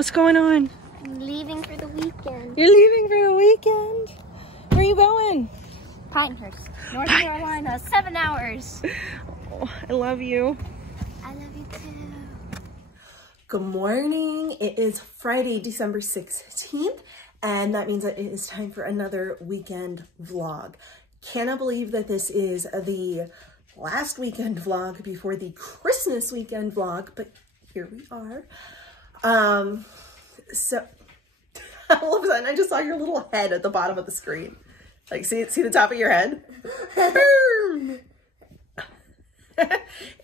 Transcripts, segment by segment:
What's going on? I'm leaving for the weekend. You're leaving for the weekend? Where are you going? Pinehurst, North Carolina, 7 hours. Oh, I love you. I love you too. Good morning. It is Friday, December 16th, and that means that it is time for another weekend vlog. Cannot believe that this is the last weekend vlog before the Christmas weekend vlog, but here we are. So all of a sudden I just saw your little head at the bottom of the screen. Like, see the top of your head?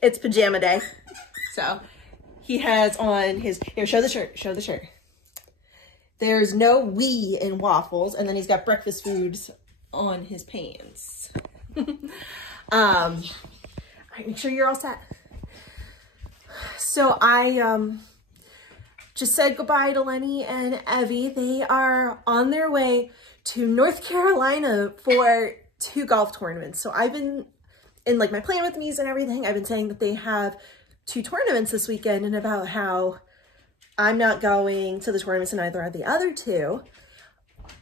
It's pajama day. So he has on his, here, show the shirt. There's no we in waffles, and then he's got breakfast foods on his pants. All right, make sure you're all set. So I just said goodbye to Lenny and Evvie. They are on their way to North Carolina for 2 golf tournaments. So I've been in like my plan with me's and everything. I've been saying that they have 2 tournaments this weekend and about how I'm not going to the tournaments and neither are the other 2.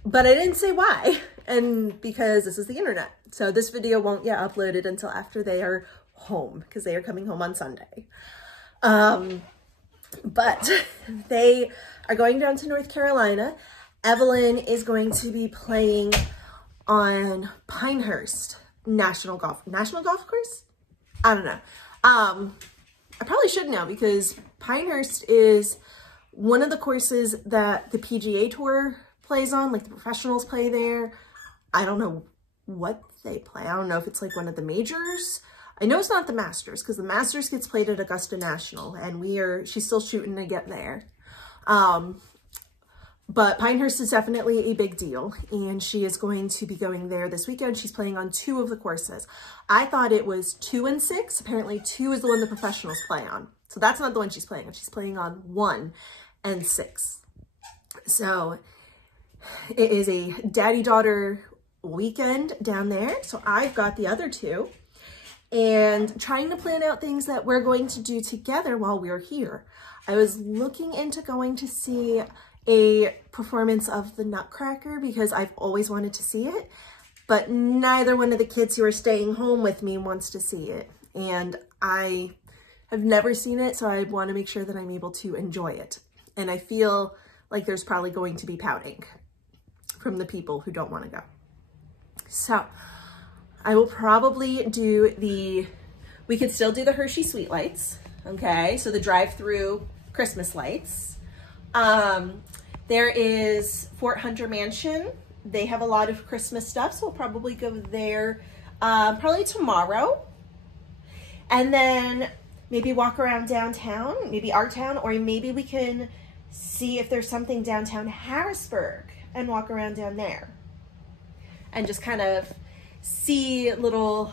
But I didn't say why. And because this is the internet. So this video won't get uploaded until after they are home, because they are coming home on Sunday. But they are going down to North Carolina. Evelyn is going to be playing on Pinehurst National Golf Course? I don't know. I probably should know, because Pinehurst is one of the courses that the PGA Tour plays on, like the professionals play there. I don't know what they play. I don't know if it's like one of the majors. I know it's not the Masters, because the Masters gets played at Augusta National, and she's still shooting to get there. But Pinehurst is definitely a big deal, and she is going to be going there this weekend. She's playing on 2 of the courses. I thought it was 2 and 6. Apparently 2 is the one the professionals play on. So that's not the one she's playing on. She's playing on 1 and 6. So it is a daddy-daughter weekend down there. So I've got the other 2. And trying to plan out things that we're going to do together while we're here. I was looking into going to see a performance of the Nutcracker because I've always wanted to see it, but neither one of the kids who are staying home with me wants to see it. And I have never seen it, so I want to make sure that I'm able to enjoy it. And I feel like there's probably going to be pouting from the people who don't want to go. So I will probably do we could still do the Hershey Sweet Lights, okay? So the drive-through Christmas lights. There is Fort Hunter Mansion. They have a lot of Christmas stuff, so we'll probably go there probably tomorrow. And then maybe walk around downtown, maybe our town, or maybe we can see if there's something downtown Harrisburg and walk around down there. And just kind of see little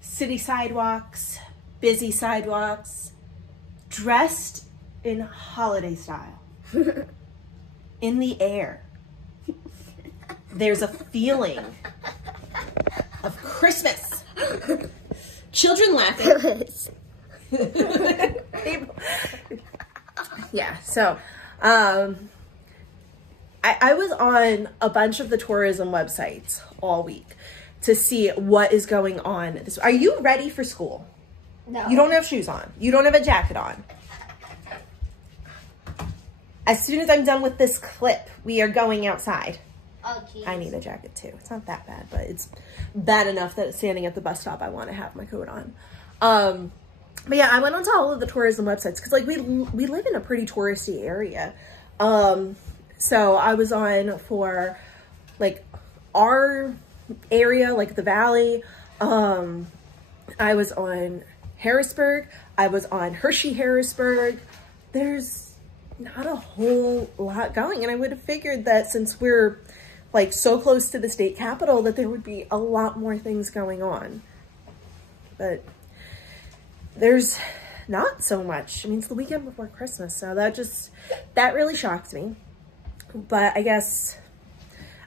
city sidewalks, busy sidewalks, dressed in holiday style, in the air. There's a feeling of Christmas. Children laughing. Yeah, so I was on a bunch of the tourism websites all week to see what is going on. Are you ready for school? No. You don't have shoes on. You don't have a jacket on. As soon as I'm done with this clip, we are going outside. Oh, geez. I need a jacket too. It's not that bad, but it's bad enough that standing at the bus stop, I want to have my coat on. But yeah, I went onto all of the tourism websites because like we live in a pretty touristy area. So I was on for like our area, like the valley. I was on Harrisburg. I was on Hershey Harrisburg. There's not a whole lot going, and I would have figured that since we're like so close to the state capital that there would be a lot more things going on, but there's not so much. I mean, it's the weekend before Christmas, so that really shocked me. But I guess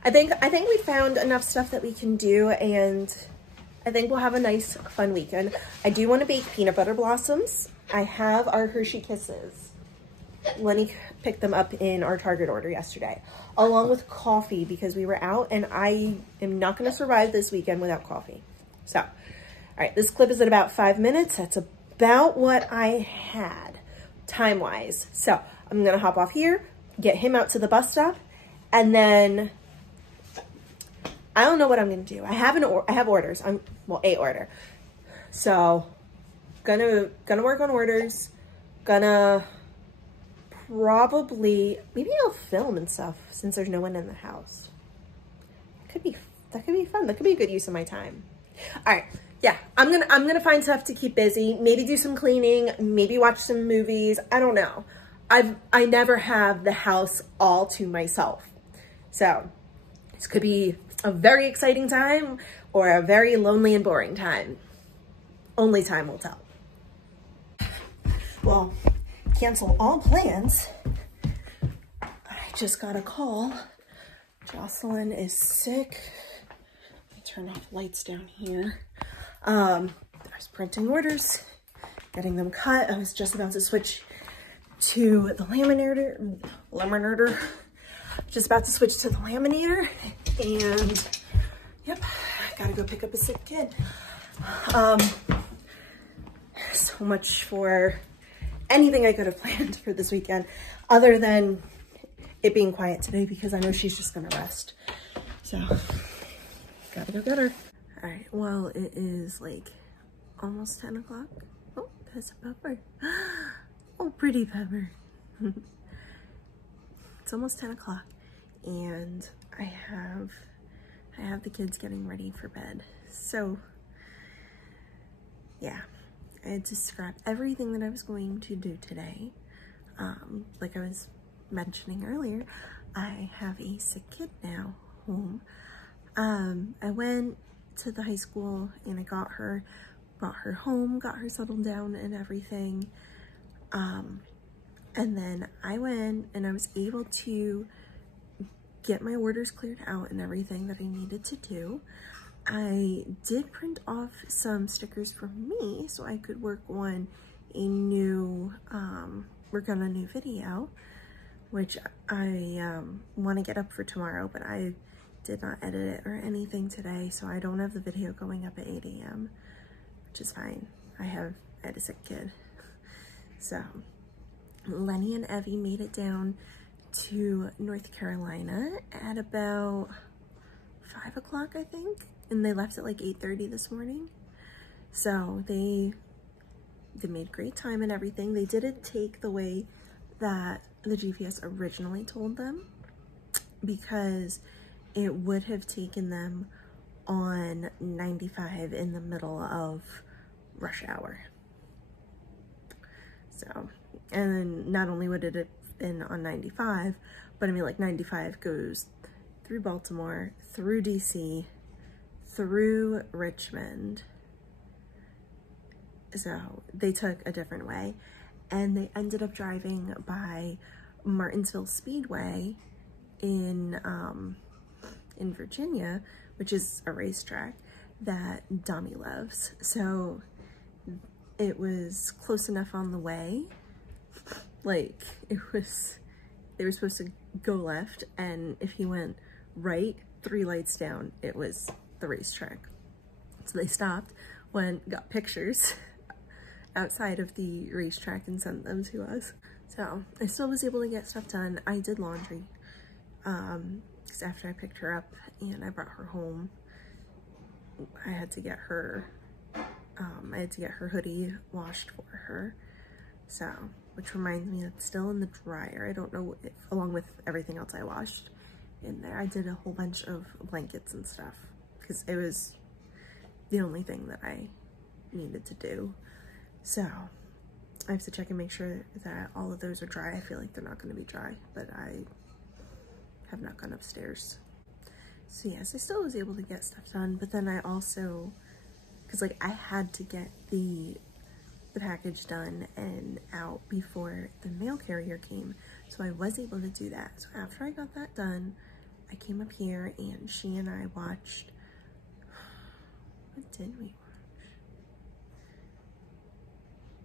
I think we found enough stuff that we can do, and I think we'll have a nice fun weekend. I do want to bake peanut butter blossoms. I have our Hershey Kisses. Lenny picked them up in our Target order yesterday, along with coffee because we were out, and I am not going to survive this weekend without coffee. So, all right, this clip is at about 5 minutes. That's about what I had time-wise. So I'm going to hop off here, get him out to the bus stop, and then I don't know what I'm going to do. I have orders. Well, a order. So gonna work on orders. Gonna probably, maybe I'll film and stuff since there's no one in the house. That could be fun. That could be a good use of my time. All right. Yeah, I'm gonna find stuff to keep busy. Maybe do some cleaning, maybe watch some movies. I don't know. I never have the house all to myself. So this could be a very exciting time or a very lonely and boring time. Only time will tell. Well, cancel all plans. I just got a call. Jocelyn is sick. Let me turn off lights down here. I was printing orders, getting them cut. I was just about to switch to the laminator. Just about to switch to the laminator, and yep, gotta go pick up a sick kid. So much for anything I could have planned for this weekend, other than it being quiet today because I know she's just gonna rest. So, gotta go get her. All right, well, it is like almost 10 o'clock. Oh, that's a Pepper. Oh, pretty Pepper. It's almost 10 o'clock, and I have the kids getting ready for bed. So, yeah, I had to scrap everything that I was going to do today. Like I was mentioning earlier, I have a sick kid now home. I went to the high school and I brought her home, got her settled down and everything. And then I went and I was able to get my orders cleared out and everything that I needed to do. I did print off some stickers for me so I could work on a new video, which I want to get up for tomorrow, but I did not edit it or anything today, so I don't have the video going up at 8 a.m, which is fine. I had a sick kid. So Lenny and Evvie made it down to North Carolina at about 5 o'clock, I think, and they left at like 8:30 this morning. So they made great time and everything. They didn't take the way that the GPS originally told them, because it would have taken them on 95 in the middle of rush hour. So, and then not only would it have been on 95, but I mean, like 95 goes through Baltimore, through DC, through Richmond. So they took a different way, and they ended up driving by Martinsville Speedway in Virginia, which is a racetrack that Dami loves. So it was close enough on the way. Like, they were supposed to go left, and if he went right, 3 lights down, it was the racetrack. So they stopped, got pictures outside of the racetrack and sent them to us. So I still was able to get stuff done. I did laundry, because after I picked her up and I brought her home, I had to get her hoodie washed for her. So, which reminds me, it's still in the dryer. I don't know if, along with everything else I washed in there, I did a whole bunch of blankets and stuff because it was the only thing that I needed to do. So I have to check and make sure that all of those are dry. I feel like they're not going to be dry, but I have not gone upstairs. So yes, I still was able to get stuff done, but then I also, because like I had to get the package done and out before the mail carrier came, so I was able to do that. So after I got that done, I came up here and she and I watched, what did we watch?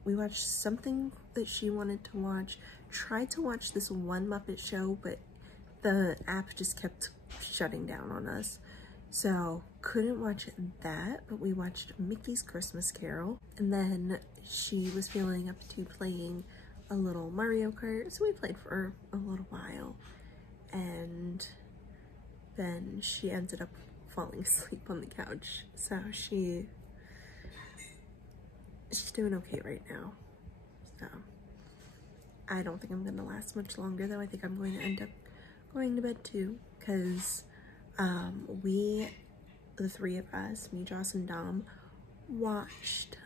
We watched something that she wanted to watch, tried to watch this one Muppet show, but the app just kept shutting down on us. So couldn't watch that, but we watched Mickey's Christmas Carol. And then she was feeling up to playing a little Mario Kart. So we played for a little while. And then she ended up falling asleep on the couch. So she's doing okay right now. So I don't think I'm gonna last much longer though. I think I'm going to end up going to bed too, because the three of us, me, Joss, and Dom, watched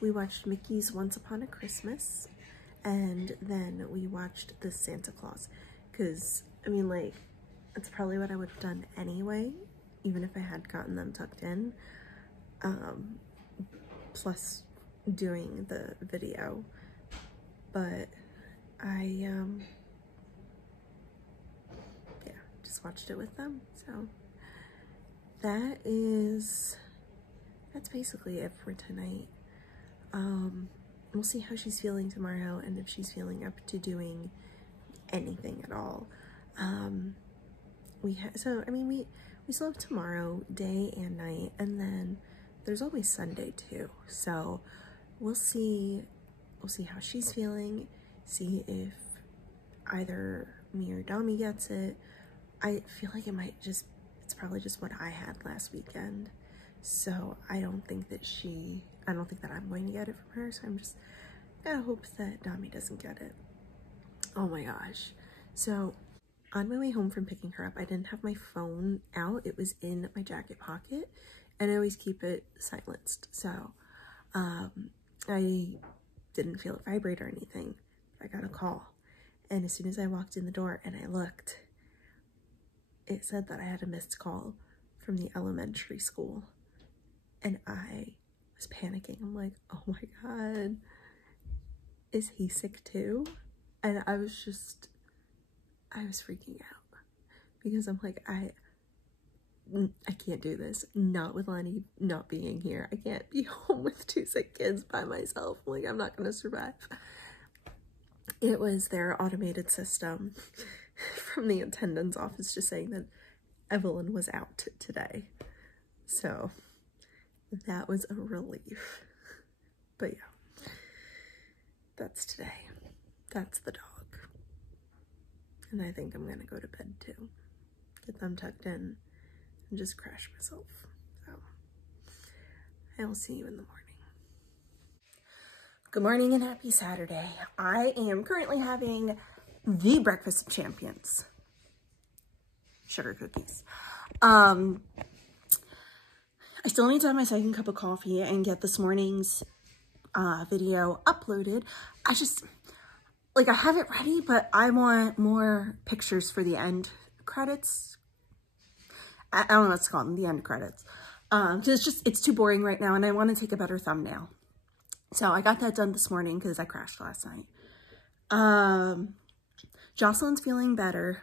we watched Mickey's Once Upon a Christmas, and then we watched the Santa Claus, because I mean, like, it's probably what I would have done anyway, even if I had gotten them tucked in, plus doing the video. But I yeah, just watched it with them. So that's basically it for tonight. We'll see how she's feeling tomorrow and if she's feeling up to doing anything at all. We still have tomorrow, day and night, and then there's always Sunday too. So we'll see how she's feeling, see if either me or Dami gets it. I feel like it's probably just what I had last weekend. So I don't think that I'm going to get it from her. So I'm just gonna hope that Dami doesn't get it. Oh my gosh. So on my way home from picking her up, I didn't have my phone out. It was in my jacket pocket, and I always keep it silenced. So I didn't feel it vibrate or anything. I got a call, and as soon as I walked in the door and I looked, it said that I had a missed call from the elementary school, and I was panicking. I'm like, oh my God, is he sick too? And I was freaking out, because I'm like, I can't do this, not with Lenny not being here. I can't be home with 2 sick kids by myself. Like, I'm not gonna survive. It was their automated system from the attendance office just saying that Evelyn was out today. So that was a relief. But yeah, that's today. That's the dog. And I think I'm gonna go to bed too. Get them tucked in and just crash myself. So I will see you in the morning. Good morning and happy Saturday. I am currently having the breakfast of champions. Sugar cookies. I still need to have my second cup of coffee and get this morning's video uploaded. I have it ready, but I want more pictures for the end credits. I don't know what it's called, the end credits. It's too boring right now, and I want to take a better thumbnail. So I got that done this morning because I crashed last night. Jocelyn's feeling better,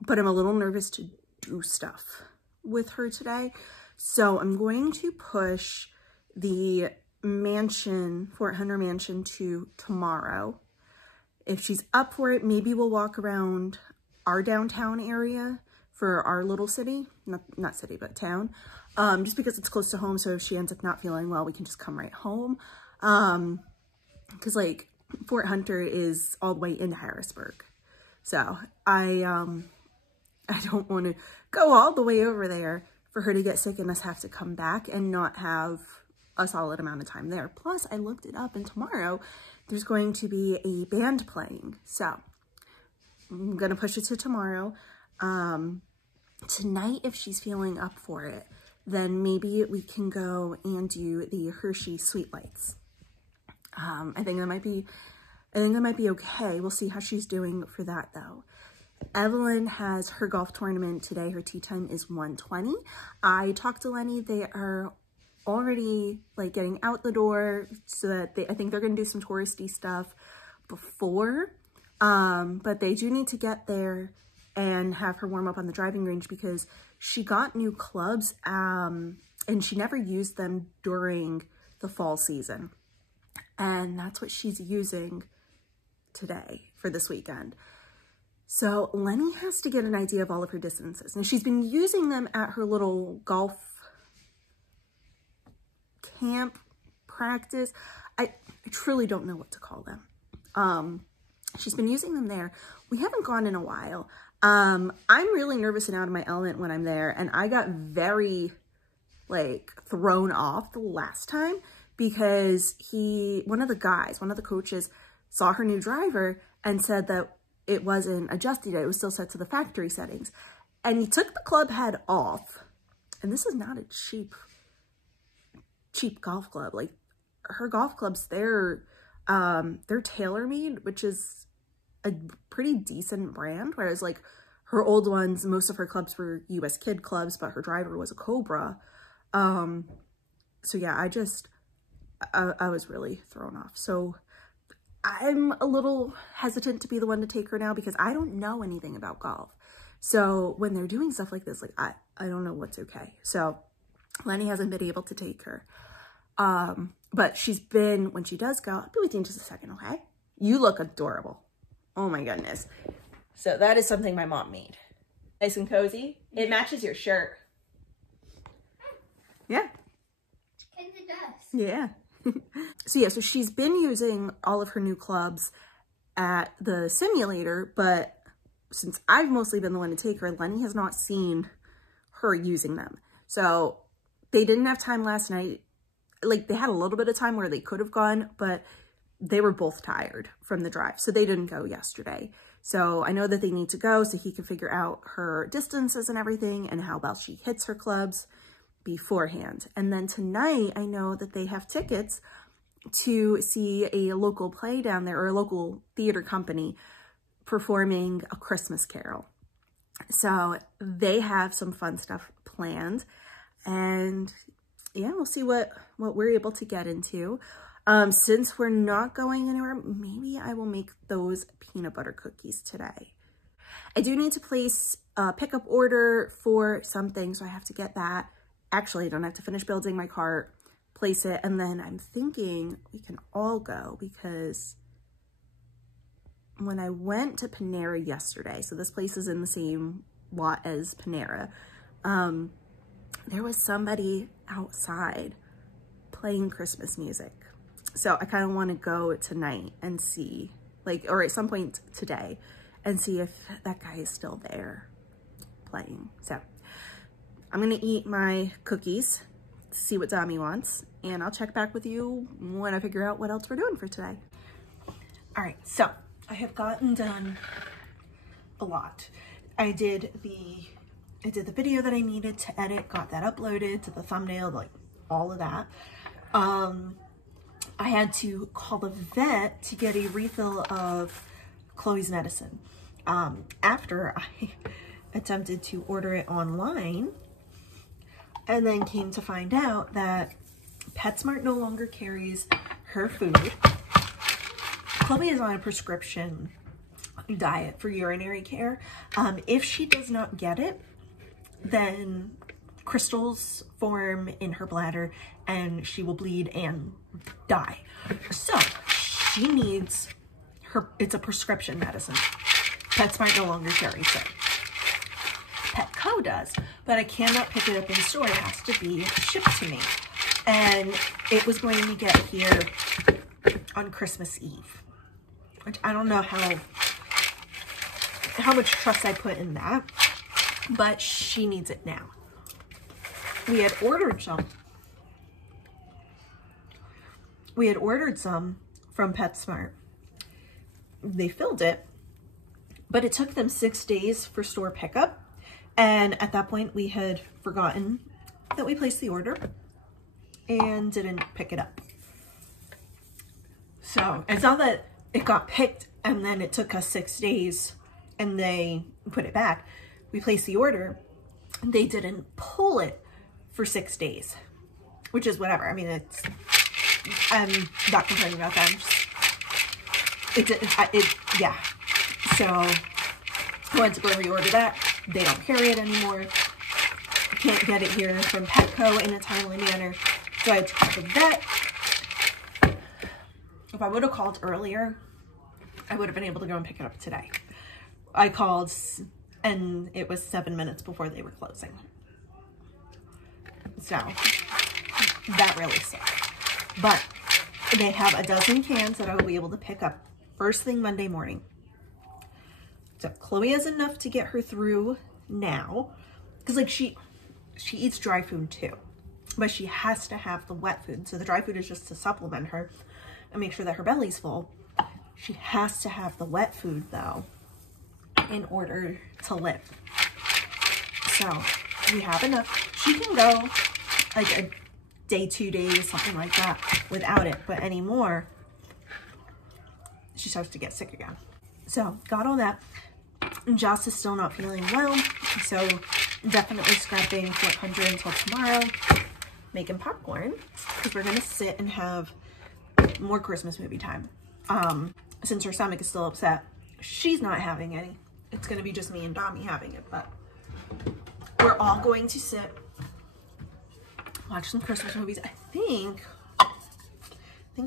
but I'm a little nervous to do stuff with her today. So I'm going to push the mansion, Fort Hunter mansion, to tomorrow. If she's up for it, maybe we'll walk around our downtown area for our little city, not city, but town, just because it's close to home. So if she ends up not feeling well, we can just come right home. Cause like Fort Hunter is all the way in Harrisburg. So I don't want to go all the way over there for her to get sick and us have to come back and not have a solid amount of time there. Plus I looked it up, and tomorrow there's going to be a band playing. So I'm going to push it to tomorrow. Tonight, if she's feeling up for it, then maybe we can go and do the Hershey Sweet Lights. I think that might be okay. We'll see how she's doing for that though. Evelyn has her golf tournament today. Her tee time is 1:20. I talked to Lenny. They are already like getting out the door, so that I think they're going to do some touristy stuff before. But they do need to get there and have her warm up on the driving range, because she got new clubs and she never used them during the fall season. and that's what she's using today for this weekend. So Lenny has to get an idea of all of her distances. Now she's been using them at her little golf camp practice. I truly don't know what to call them. She's been using them there. We haven't gone in a while. I'm really nervous and out of my element when I'm there, and I got very like thrown off the last time because one of the coaches saw her new driver and said that it wasn't adjusted yet. It was still set to the factory settings. And he took the club head off. And this is not a cheap golf club. Like her golf clubs, they're TaylorMade, which is a pretty decent brand. Whereas like her old ones, most of her clubs were US Kid clubs, but her driver was a Cobra. So yeah, I was really thrown off. So I'm a little hesitant to be the one to take her now because I don't know anything about golf. So when they're doing stuff like this, like I don't know what's okay. So Lenny hasn't been able to take her. But she's been, when she does go, I'll be with you in just a second, okay? You look adorable. Oh my goodness. So that is something my mom made. Nice and cozy. It matches your shirt. Yeah. And it does. Yeah. So yeah, so she's been using all of her new clubs at the simulator, but since I've mostly been the one to take her, Lenny has not seen her using them. So they didn't have time last night. Like they had a little bit of time where they could have gone, but they were both tired from the drive. So they didn't go yesterday. So I know that they need to go so he can figure out her distances and everything and how well she hits her clubs beforehand. And then tonight, I know that they have tickets to see a local play down there, or a local theater company performing A Christmas Carol. So they have some fun stuff planned, and yeah, we'll see what we're able to get into. Since we're not going anywhere, maybe I will make those peanut butter cookies today. I do need to place a pickup order for something, so I have to get that. Actually, I don't have to finish building my cart, place it, and then I'm thinking we can all go because when I went to Panera yesterday, so this place is in the same lot as Panera, there was somebody outside playing Christmas music. So I kind of want to go tonight and see, like, or at some point today, and see if that guy is still there playing. So I'm going to eat my cookies, see what Dami wants, and I'll check back with you when I figure out what else we're doing for today. All right, so I have gotten done a lot. I did the video that I needed to edit, got that uploaded to the thumbnail, like all of that. I had to call the vet to get a refill of Chloe's medicine. After I attempted to order it online, and then came to find out that PetSmart no longer carries her food. Chloe is on a prescription diet for urinary care. If she does not get it, then crystals form in her bladder and she will bleed and die. So she needs it's a prescription medicine. PetSmart no longer carries it. Petco does, but I cannot pick it up in store. It has to be shipped to me. And it was going to get here on Christmas Eve, which I don't know how much trust I put in that, but she needs it now. We had ordered some. From PetSmart. They filled it, but it took them 6 days for store pickup. And at that point, we had forgotten that we placed the order and didn't pick it up. So it's not that it got picked and then it took us 6 days and they put it back. We placed the order and they didn't pull it for 6 days, which is whatever. I mean, I'm not complaining about that. Yeah. So I went to go reorder that. They don't carry it anymore. Can't get it here from Petco in a timely manner. So I had to call the vet. if I would have called earlier, I would have been able to go and pick it up today. I called and it was 7 minutes before they were closing. So that really sucked. But they have a dozen cans that I will be able to pick up first thing Monday morning. So Chloe has enough to get her through now. Because like she eats dry food too. But she has to have the wet food. So the dry food is just to supplement her and make sure that her belly's full. She has to have the wet food though in order to live. So we have enough. She can go like a day, 2 days, something like that without it. But anymore, she starts to get sick again. So got all that. And Joss is still not feeling well. So definitely scrapping 400 until tomorrow. Making popcorn because we're gonna sit and have more Christmas movie time. Since her stomach is still upset, she's not having any. It's gonna be just me and Dami having it, but we're all going to sit, watch some Christmas movies. I think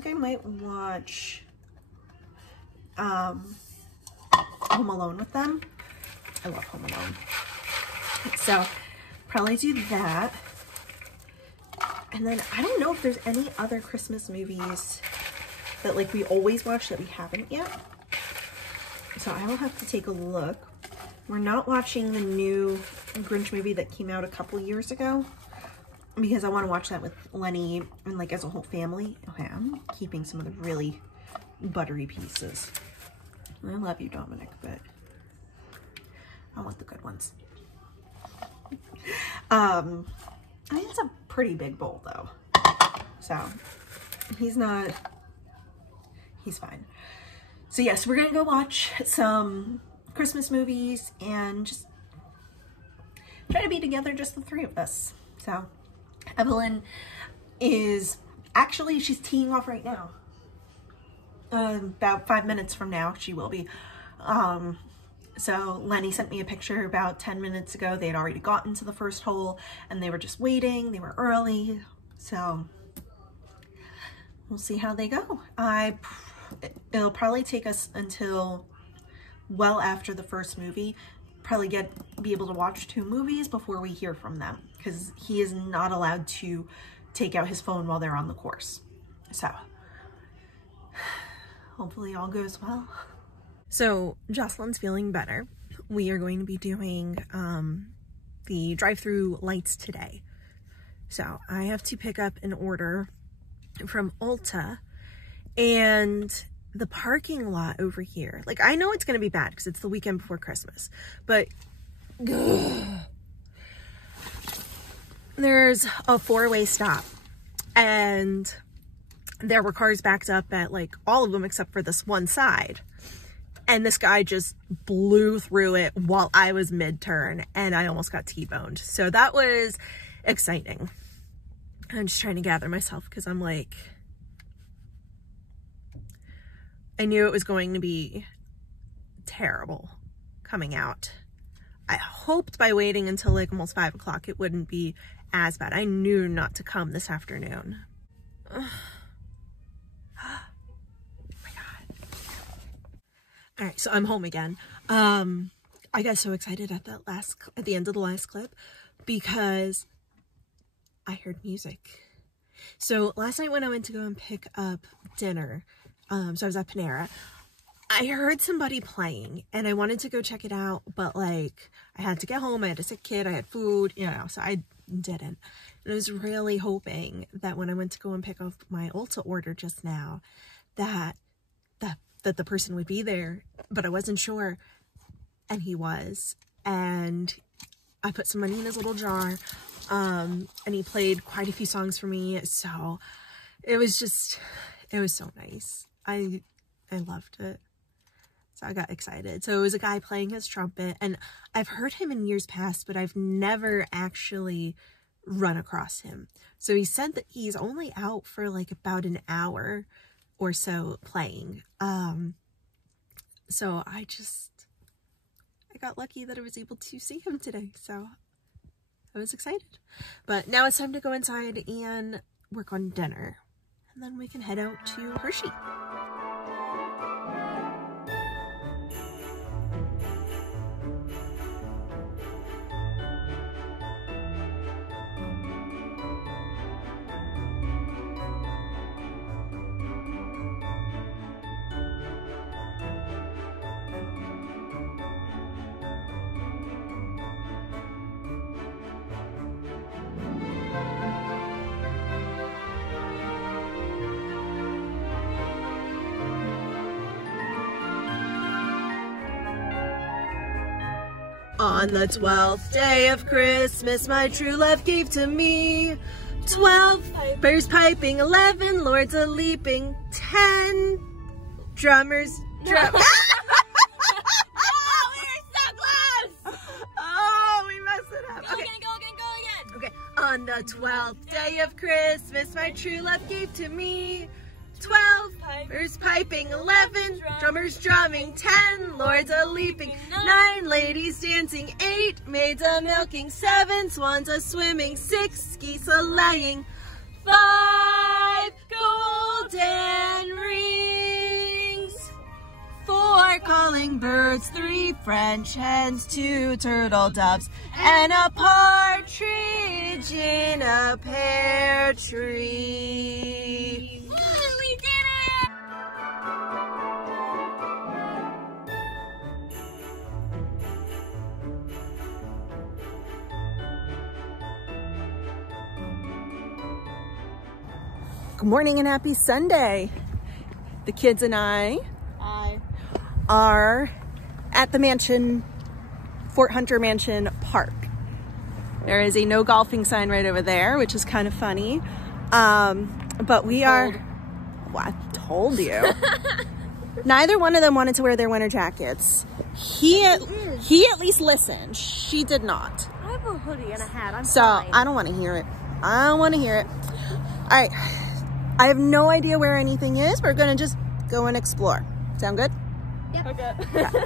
I might watch Home Alone with them. I love Home Alone. So probably do that. And then I don't know if there's any other Christmas movies that like we always watch that we haven't yet. So I will have to take a look. We're not watching the new Grinch movie that came out a couple years ago because I want to watch that with Lenny and like as a whole family. Okay, I'm keeping some of the really buttery pieces. I love you, Dominic, but I want the good ones. I mean, it's a pretty big bowl though. So he's fine. So yes, we're gonna go watch some Christmas movies and just try to be together, just the three of us. So Evelyn is actually, she's teeing off right now. About 5 minutes from now, she will be. So Lenny sent me a picture about 10 minutes ago. They had already gotten to the first hole and they were just waiting. They were early. So we'll see how they go. It'll probably take us until well after the first movie. Probably be able to watch 2 movies before we hear from them because he is not allowed to take out his phone while they're on the course. So hopefully all goes well. So Jocelyn's feeling better. We are going to be doing the drive-through lights today. So I have to pick up an order from Ulta, and the parking lot over here, like I know it's going to be bad because it's the weekend before Christmas, but there's a 4-way stop and there were cars backed up at like all of them except for this one side. And this guy just blew through it while I was mid-turn and I almost got T-boned. So that was exciting. I'm just trying to gather myself because I'm like, I knew it was going to be terrible coming out. I hoped by waiting until like almost 5 o'clock it wouldn't be as bad. I knew not to come this afternoon. Ugh. All right, so I'm home again. I got so excited at the end of the last clip because I heard music. So last night when I went to go and pick up dinner, so I was at Panera, I heard somebody playing and I wanted to go check it out, but like I had to get home, I had a sick kid, I had food, you know, so I didn't. And I was really hoping that when I went to go and pick up my Ulta order just now, that the person would be there, but I wasn't sure, and he was. And I put some money in his little jar, and he played quite a few songs for me, so it was so nice. I loved it. So I got excited. So it was a guy playing his trumpet, and I've heard him in years past, but I've never actually run across him. So he said that he's only out for like about an hour or so playing. So I got lucky that I was able to see him today. So I was excited. But now it's time to go inside and work on dinner. And then we can head out to Hershey. On the 12th day of Christmas, my true love gave to me 12 pipers piping, 11 lords a leaping, 10 drummers drum. Oh, we were so close! Oh, we messed it up. Go again, go again, go again. Okay. On the 12th day of Christmas, my true love gave to me 12 pipers piping, 11 drummers drumming, 10 lords a leaping, 9 ladies dancing, 8 maids a milking, 7 swans a swimming, 6 geese a laying, 5 golden rings, 4 calling birds, 3 French hens, 2 turtle doves, and a partridge in a pear tree. Good morning and happy Sunday. The kids and I are at the mansion, Fort Hunter Mansion Park. There is a no golfing sign right over there, which is kind of funny. But we are, well, I told you. Neither one of them wanted to wear their winter jackets. He at least listened. She did not. I have a hoodie and a hat. I'm so fine. I don't want to hear it. I don't want to hear it. All right. I have no idea where anything is. We're gonna just go and explore. Sound good? Yep. Okay. Yeah.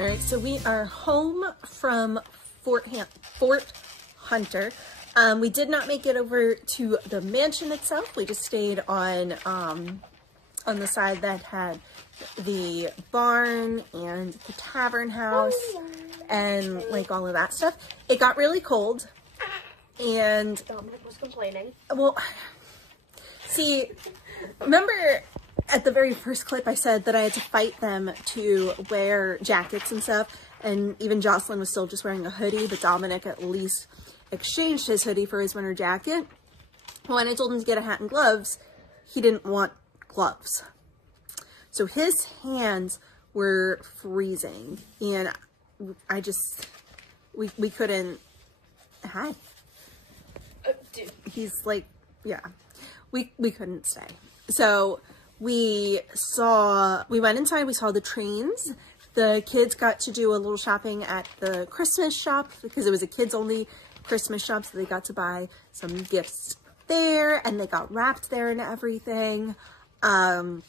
All right, so we are home from Fort Hunter. We did not make it over to the mansion itself. We just stayed on the side that had the barn and the tavern house and like all of that stuff. It got really cold. And Dominic was complaining. well, see, remember at the very first clip I said that I had to fight them to wear jackets and stuff, and even Jocelyn was still just wearing a hoodie, but Dominic at least exchanged his hoodie for his winter jacket. Well, when I told him to get a hat and gloves, he didn't want gloves. So his hands were freezing, and I just, we couldn't, hi. Dude. He's like, yeah, we couldn't stay. So we went inside, we saw the trains. The kids got to do a little shopping at the Christmas shop because it was a kids only Christmas shop. So they got to buy some gifts there, and they got wrapped there and everything. And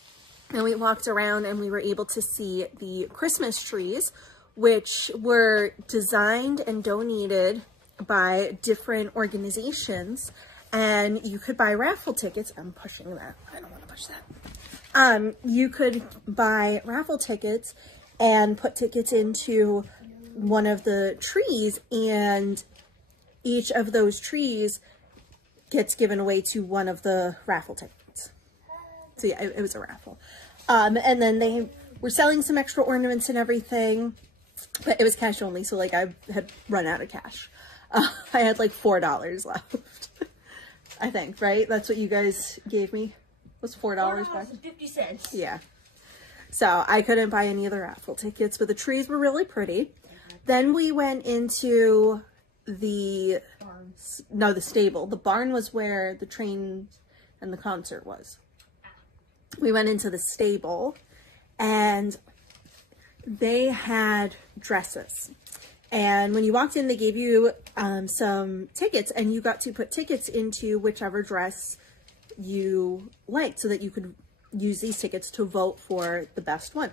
we walked around and we were able to see the Christmas trees, which were designed and donated by different organizations, and you could buy raffle tickets. I'm pushing that. I don't want to push that. You could buy raffle tickets and put tickets into one of the trees, and each of those trees gets given away to one of the raffle tickets. So yeah, it was a raffle. And then they were selling some extra ornaments and everything, but it was cash only. So like I had run out of cash. I had like $4 left, I think, right? That's what you guys gave me, was $4 back. $4.50. Yeah. So I couldn't buy any other raffle tickets, but the trees were really pretty. Then we went into the stable. The barn was where the train and the concert was. We went into the stable, and they had dresses. And when you walked in, they gave you some tickets, and you got to put tickets into whichever dress you liked so that you could use these tickets to vote for the best one.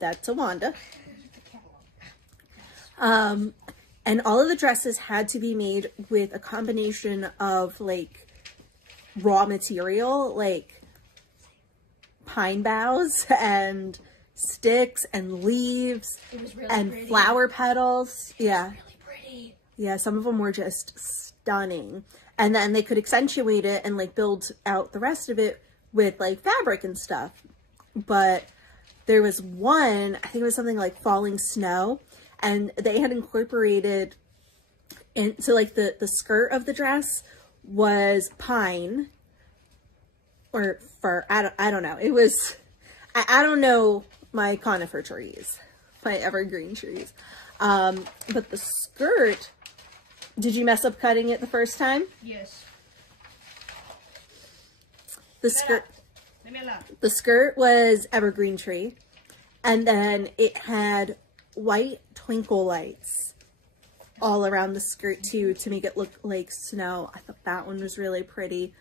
That's Awanda. And all of the dresses had to be made with a combination of like raw material, like pine boughs and sticks and leaves and pretty. Flower petals. Yeah. Really pretty. Yeah, some of them were just stunning. And then they could accentuate it and like build out the rest of it with like fabric and stuff. But there was one, I think it was something like falling snow, and they had incorporated into like the skirt of the dress was pine or fir. I don't know. It was, I don't know my conifer trees, my evergreen trees. But the skirt, did you mess up cutting it the first time? Yes. The skirt was evergreen tree, and then it had white twinkle lights all around the skirt too to make it look like snow. I thought that one was really pretty.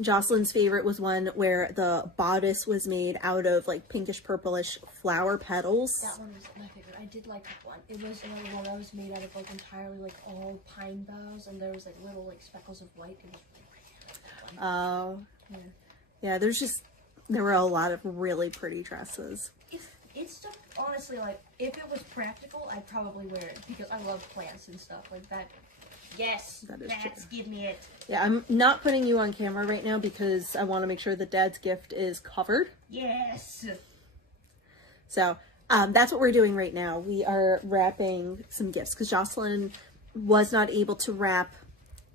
Jocelyn's favorite was one where the bodice was made out of like pinkish purplish flower petals. That one was my favorite. I did like that one. It was another one that was made out of like entirely like all pine boughs, and there was like little like speckles of white. It was really pretty. Oh. Yeah. Yeah, there were a lot of really pretty dresses. It's just, honestly, like, if it was practical, I'd probably wear it, because I love plants and stuff like that. Yes, that's give me it. Yeah, I'm not putting you on camera right now because I want to make sure that Dad's gift is covered. Yes. So, that's what we're doing right now. We are wrapping some gifts because Jocelyn was not able to wrap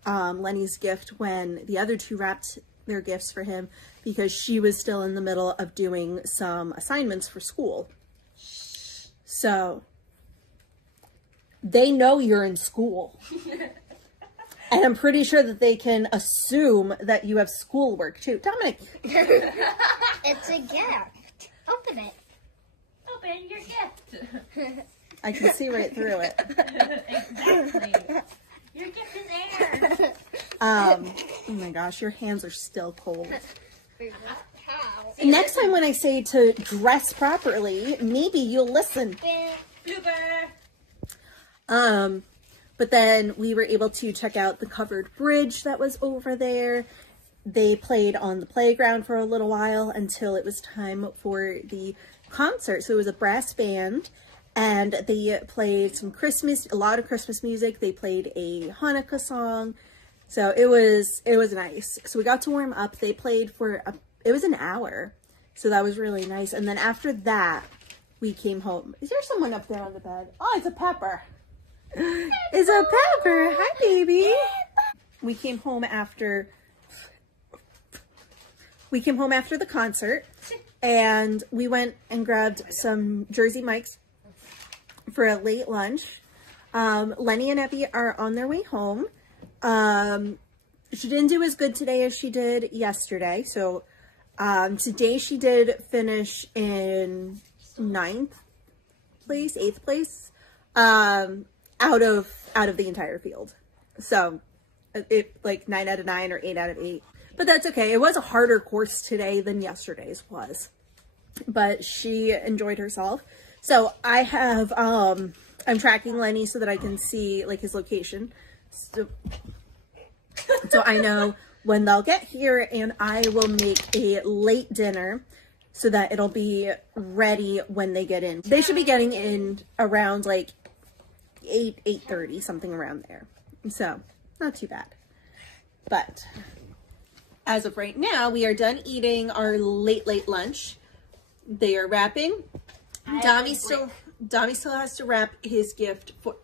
Lenny's gift when the other two wrapped their gifts for him because she was still in the middle of doing some assignments for school. So they know you're in school. And I'm pretty sure that they can assume that you have schoolwork too. Dominic. It's a gift. Open it. Open your gift. I can see right through it. Exactly. Your gift is air. Oh my gosh, your hands are still cold. Next time when I say to dress properly, maybe you'll listen. But then we were able to check out the covered bridge that was over there. They played on the playground for a little while until it was time for the concert. So it was a brass band, and they played a lot of Christmas music. They played a Hanukkah song, So it was nice. So we got to warm up. They played for, it was an hour. So that was really nice. And then after that, we came home. Is there someone up there on the bed? Oh, it's a Pepper. It's a Pepper. Hi, baby. We came home after the concert, and we went and grabbed some Jersey Mike's for a late lunch. Lenny and Evvie are on their way home. She didn't do as good today as she did yesterday. So today she did finish in 8th place, out of the entire field. So it like 9 out of 9 or 8 out of 8. But that's okay. It was a harder course today than yesterday's was. But she enjoyed herself. So I have, I'm tracking Lenny so that I can see like his location. So I know when they'll get here, and I will make a late dinner so that it'll be ready when they get in. They should be getting in around like 8:30, something around there. So not too bad. But as of right now, we are done eating our late lunch. They are wrapping. Dami still has to wrap his gift for,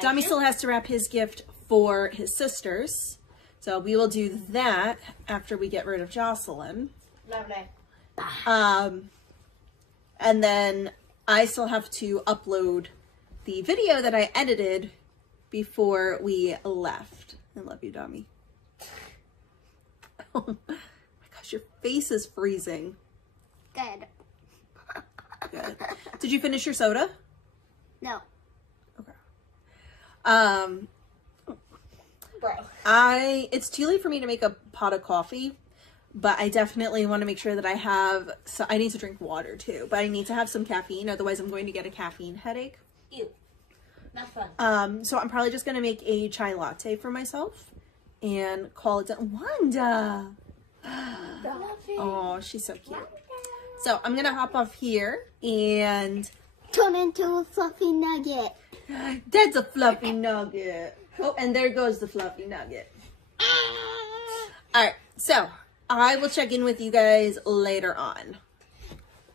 Dami still has to wrap his gift for his sisters. So we will do that after we get rid of Jocelyn. Lovely. And then I still have to upload the video that I edited before we left. I love you, Dami. Oh my gosh, your face is freezing. Good. Good. Did you finish your soda? No. Okay. Bro. It's too late for me to make a pot of coffee, but I definitely want to make sure that I have, so I need to drink water too, but I need to have some caffeine. Otherwise I'm going to get a caffeine headache. Ew. Not fun. So I'm probably just going to make a chai latte for myself and call it done. Wanda. Oh, she's so cute. So I'm going to hop off here and Turn into a fluffy nugget. that's a fluffy nugget. Oh, and there goes the fluffy nugget. All right, so I will check in with you guys later on.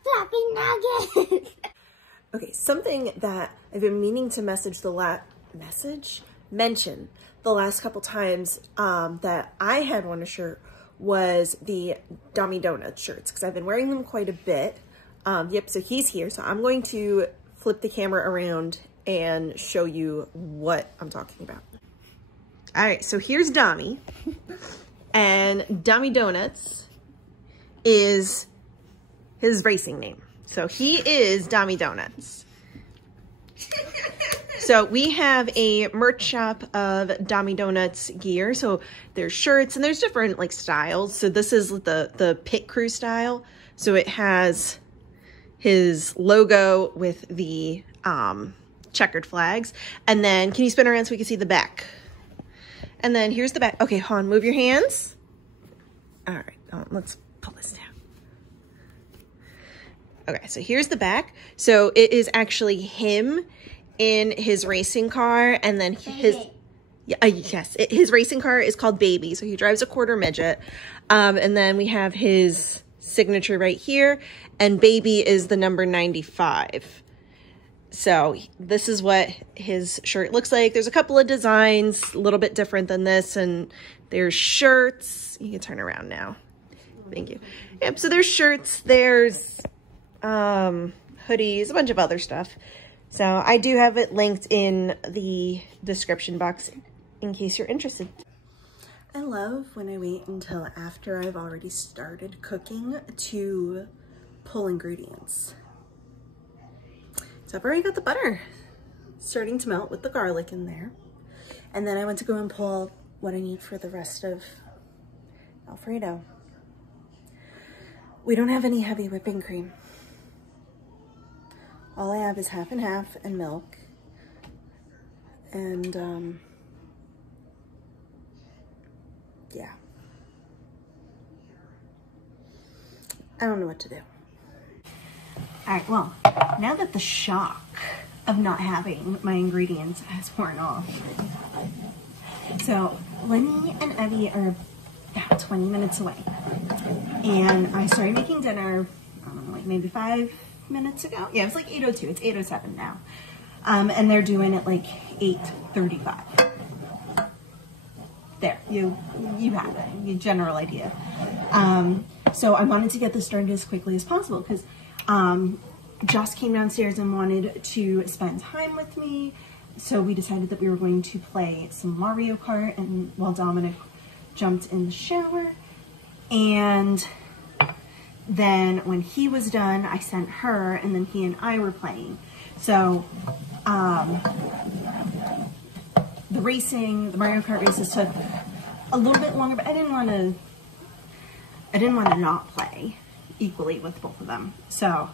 Fluffy nugget. Okay, something that I've been meaning to mention the last couple times that I had worn a shirt was the Dami Donuts shirts, because I've been wearing them quite a bit. Yep, so he's here. So I'm going to flip the camera around and show you what I'm talking about. All right, so here's Dami. And Dami Donuts is his racing name. So he is Dami Donuts. So we have a merch shop of Dami Donuts gear. So there's shirts and there's different like styles. So this is the pit crew style. So it has his logo with the checkered flags. And then can you spin around so we can see the back? And then here's the back. Okay, Han, move your hands. All right, let's pull this down. Okay, so here's the back. So it is actually him in his racing car, and then his his racing car is called Baby. So he drives a quarter midget, and then we have his signature right here, and Baby is the number 95. So this is what his shirt looks like. There's a couple of designs a little bit different than this, and there's shirts. You can turn around now. Thank you. Yep, so there's shirts, there's hoodies, a bunch of other stuff. So I do have it linked in the description box in case you're interested. I love when I wait until after I've already started cooking to pull ingredients. So I've already got the butter starting to melt with the garlic in there. And then I went to go and pull what I need for the rest of Alfredo. We don't have any heavy whipping cream. All I have is half and half and milk. And yeah. I don't know what to do. All right, well, now that the shock of not having my ingredients has worn off, So Lenny and Evvie are about 20 minutes away. And I started making dinner, I don't know, like maybe 5 minutes ago. Yeah, it was like 8:02. It's 8:07 now. And they're doing it like 8:35. There, you have it, you general idea. So I wanted to get this started as quickly as possible because Joss came downstairs and wanted to spend time with me. So we decided that we were going to play some Mario Kart, and while Dominic jumped in the shower. And then when he was done, I sent her, and then he and I were playing. So the Mario Kart races took a little bit longer, but I didn't want to not play equally with both of them. So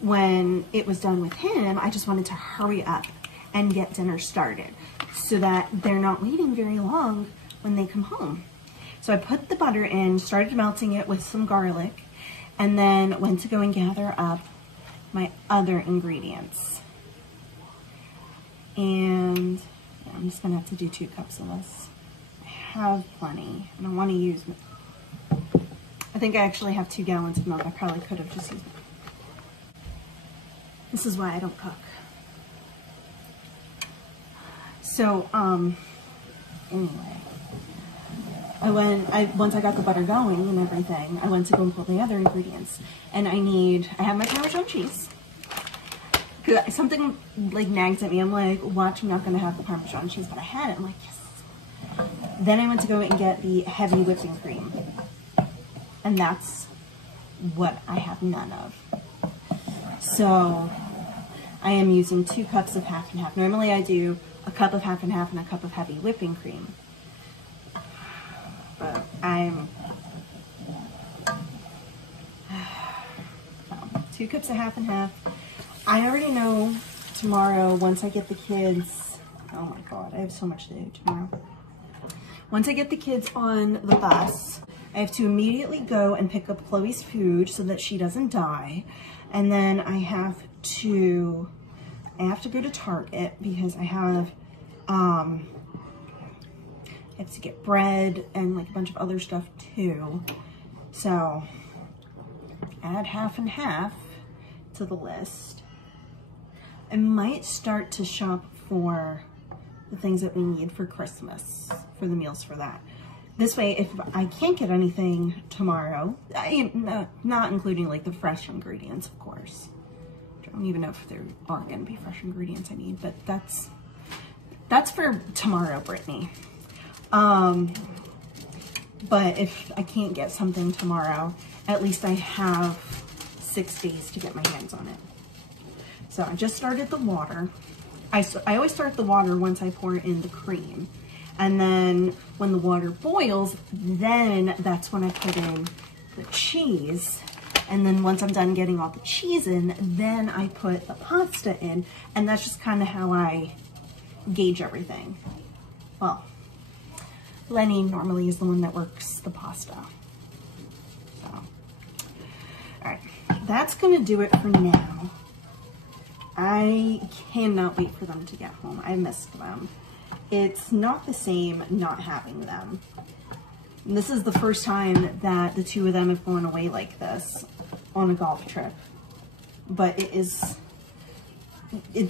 when it was done with him, I just wanted to hurry up and get dinner started so that they're not waiting very long when they come home. So I put the butter in, started melting it with some garlic, and then went to go and gather up my other ingredients. And yeah, I'm just gonna have to do 2 cups of this. I have plenty, and I want to use it. I think I actually have 2 gallons of milk. I probably could have just used it. This is why I don't cook. So, anyway, once I got the butter going and everything, I went to go and pull the other ingredients. And I have my Parmesan cheese. Cause something like nags at me. I'm like, watch, I'm not gonna have the Parmesan cheese, but I had it. I'm like, yes. Then I went to go and get the heavy whipping cream. And that's what I have none of. So I am using 2 cups of half and half. Normally I do a cup of half and half and a cup of heavy whipping cream. But I'm 2 cups of half and half. I already know tomorrow, once I get the kids, oh my God, I have so much to do tomorrow. Once I get the kids on the bus, I have to immediately go and pick up Chloe's food so that she doesn't die. And then I have to go to Target because I have to get bread and like a bunch of other stuff too. So add half and half to the list. I might start to shop for the things that we need for Christmas, for the meals for that. This way, if I can't get anything tomorrow, not including like the fresh ingredients, of course. I don't even know if there are going to be fresh ingredients I need, but that's for tomorrow, Brittany. But if I can't get something tomorrow, at least I have 6 days to get my hands on it. So I just started the water. I always start the water once I pour in the cream. And then when the water boils, then that's when I put in the cheese. And then once I'm done getting all the cheese in, then I put the pasta in. And that's just kind of how I gauge everything. Well, Lenny normally is the one that works the pasta. So, all right, that's gonna do it for now. I cannot wait for them to get home. I missed them. It's not the same not having them. And this is the first time that the 2 of them have gone away like this on a golf trip. But it's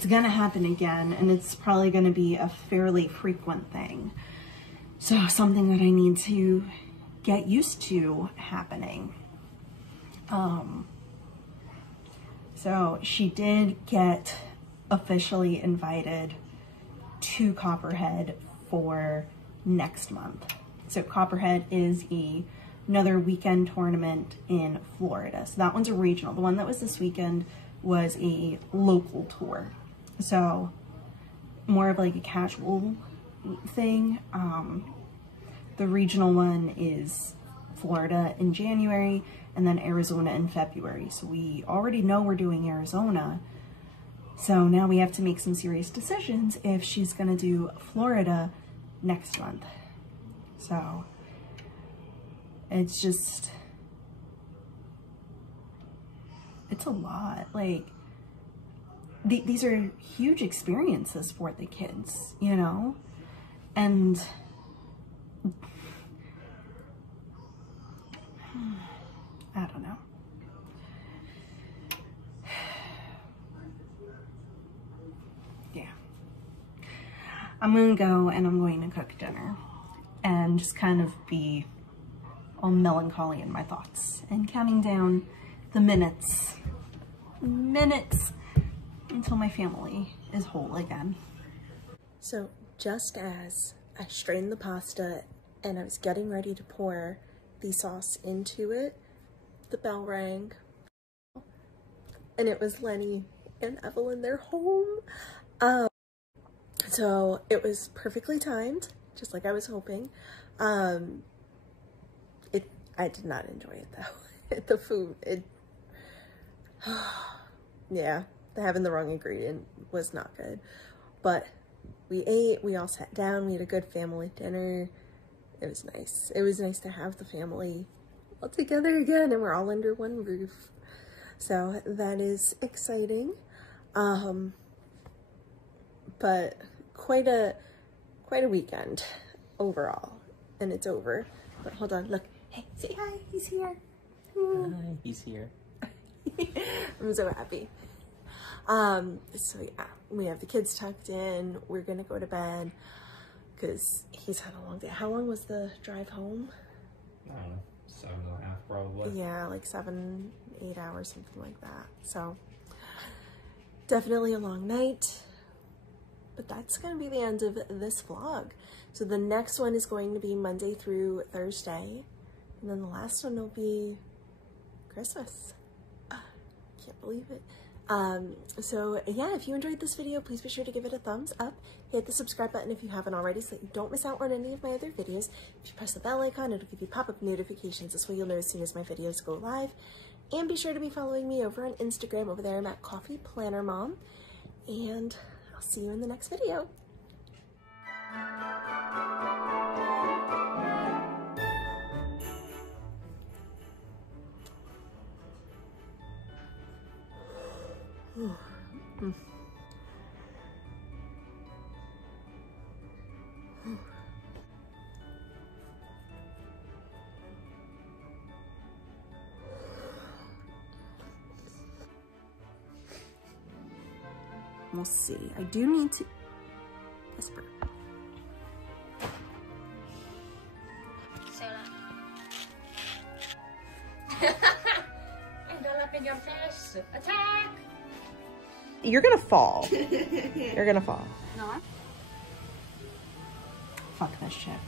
gonna happen again, and it's probably gonna be a fairly frequent thing. So something that I need to get used to happening. So she did get officially invited to Copperhead for next month. So Copperhead is another weekend tournament in Florida. So that one's a regional. The one that was this weekend was a local tour. So more of like a casual thing. The regional one is Florida in January and then Arizona in February. So we already know we're doing Arizona. So now we have to make some serious decisions if she's gonna do Florida next month. So it's just, it's a lot. Like these are huge experiences for the kids, you know? And I don't know. Yeah. I'm gonna go and I'm going to cook dinner and just kind of be all melancholy in my thoughts and counting down the minutes until my family is whole again. So just as I strained the pasta and I was getting ready to pour the sauce into it, the bell rang, and it was Lenny and Evelyn. They're home. So it was perfectly timed, just like I was hoping. I did not enjoy it though. The food, yeah, having the wrong ingredient was not good. But we ate, we all sat down, we had a good family dinner. It was nice. It was nice to have the family all together again, and we're all under one roof. So that is exciting. But quite a weekend overall, and it's over. But hold on, look. Hey, say hi. He's here. Hi, he's here. I'm so happy. So yeah, we have the kids tucked in. We're gonna go to bed because he's had a long day. How long was the drive home? I don't know, 7.5 probably. Yeah, like 7, 8 hours, something like that. So definitely a long night. But that's going to be the end of this vlog. So the next one is going to be Monday through Thursday. And then the last one will be Christmas. Can't believe it. So yeah, if you enjoyed this video, please be sure to give it a thumbs up. Hit the subscribe button if you haven't already so that you don't miss out on any of my other videos. If you press the bell icon, it'll give you pop-up notifications. This way you'll know as soon as my videos go live. And be sure to be following me over on Instagram. Over there I'm at Coffee Planner Mom. And I'll see you in the next video. We'll see. I do need to whisper. And all up in your face. Attack! You're gonna fall. You're gonna fall. No. Fuck this shit.